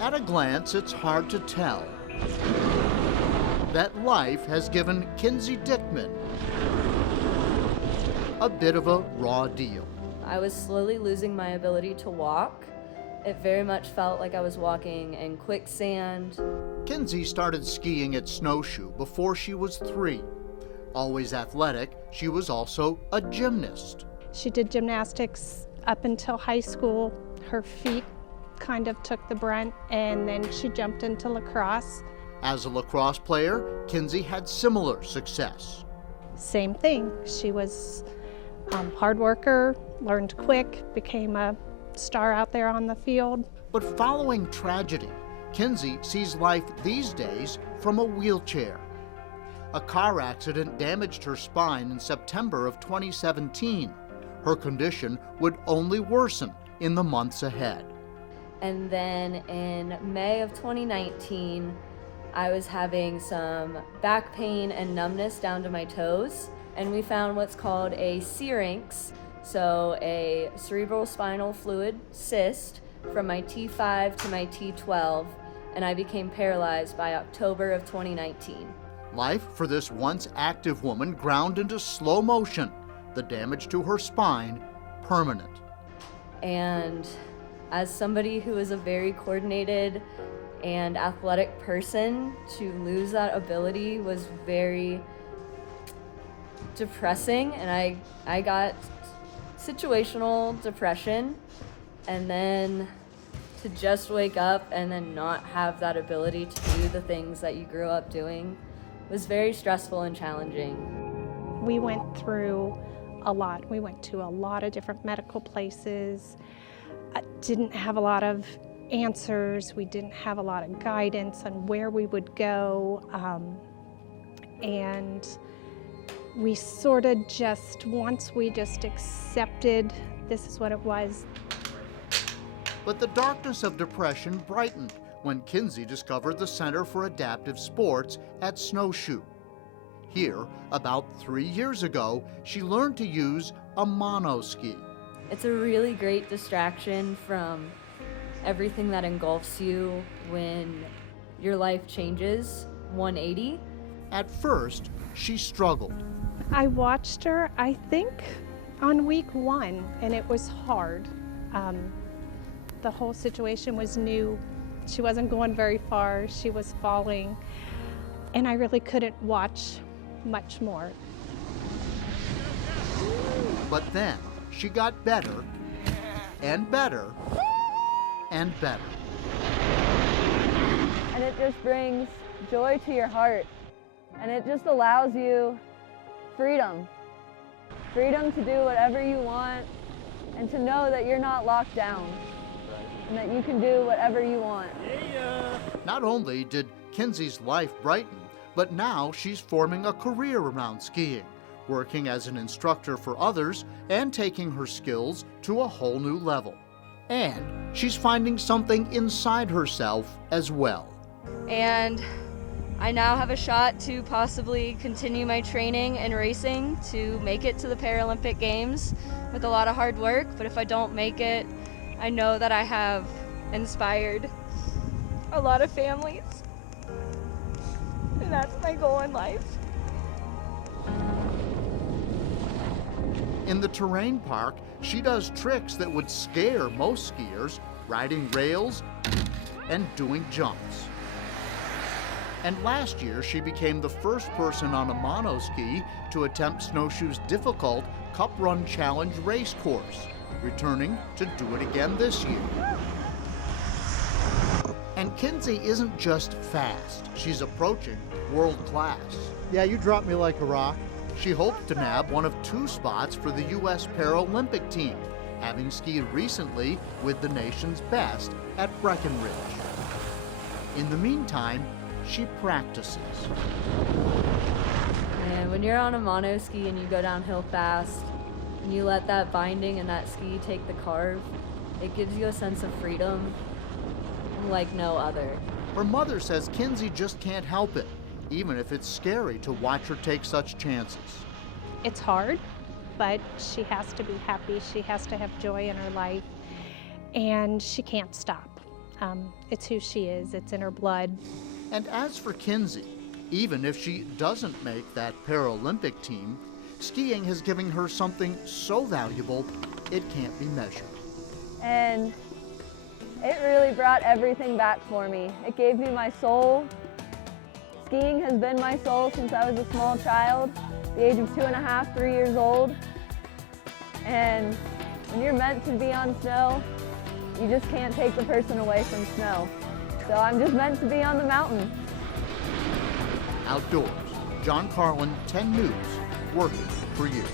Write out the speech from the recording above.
At a glance, it's hard to tell that life has given Kinzie Dickman a bit of a raw deal. I was slowly losing my ability to walk. It very much felt like I was walking in quicksand. Kinzie started skiing at Snowshoe before she was 3. Always athletic, she was also a gymnast. She did gymnastics up until high school. Her feet kind of took the brunt, and then she jumped into lacrosse. As a lacrosse player, Kinzie had similar success. Same thing. She was hard worker, learned quick, became a star out there on the field. But following tragedy, Kinzie sees life these days from a wheelchair. A car accident damaged her spine in September of 2017. Her condition would only worsen in the months ahead. And then in May of 2019, I was having some back pain and numbness down to my toes, and we found what's called a syrinx, so a cerebral spinal fluid cyst from my T5 to my T12, and I became paralyzed by October of 2019. Life for this once active woman ground into slow motion, the damage to her spine permanent. And as somebody who is a very coordinated and athletic person, to lose that ability was very depressing, and I got situational depression, and then to just wake up and then not have that ability to do the things that you grew up doing was very stressful and challenging. We went through a lot. We went to a lot of different medical places. Didn't have a lot of answers. We didn't have a lot of guidance on where we would go. And we sort of just, once we just accepted this is what it was. But the darkness of depression brightened when Kinzie discovered the Center for Adaptive Sports at Snowshoe. Here, about 3 years ago, she learned to use a monoski. It's a really great distraction from everything that engulfs you when your life changes 180. At first, she struggled. I watched her, I think, on week 1, and it was hard. The whole situation was new. She wasn't going very far. She was falling, and I really couldn't watch much more. But then she got better and better and better. And it just brings joy to your heart, and it just allows you freedom. Freedom to do whatever you want, and to know that you're not locked down, and that you can do whatever you want. Not only did Kinzie's life brighten, but now she's forming a career around skiing, working as an instructor for others and taking her skills to a whole new level. And she's finding something inside herself as well. And I now have a shot to possibly continue my training and racing to make it to the Paralympic Games with a lot of hard work. But if I don't make it, I know that I have inspired a lot of families. And that's my goal in life. In the terrain park, she does tricks that would scare most skiers, riding rails and doing jumps. And last year, she became the first person on a monoski to attempt Snowshoe's difficult Cup Run Challenge race course, returning to do it again this year. And Kinzie isn't just fast, she's approaching world class. Yeah, you dropped me like a rock. She hoped to nab one of 2 spots for the U.S. Paralympic team, having skied recently with the nation's best at Breckenridge. In the meantime, she practices. And when you're on a monoski and you go downhill fast, and you let that binding and that ski take the carve, it gives you a sense of freedom like no other. Her mother says Kinzie just can't help it, even if it's scary to watch her take such chances. It's hard, but she has to be happy. She has to have joy in her life, and she can't stop. It's who she is. It's in her blood. And as for Kinzie, even if she doesn't make that Paralympic team, skiing has given her something so valuable it can't be measured. And it really brought everything back for me. It gave me my soul. Skiing has been my soul since I was a small child, the age of 2.5, 3 years old. And when you're meant to be on snow, you just can't take the person away from snow. So I'm just meant to be on the mountain. Outdoors, John Carlin, 10 News, working for you.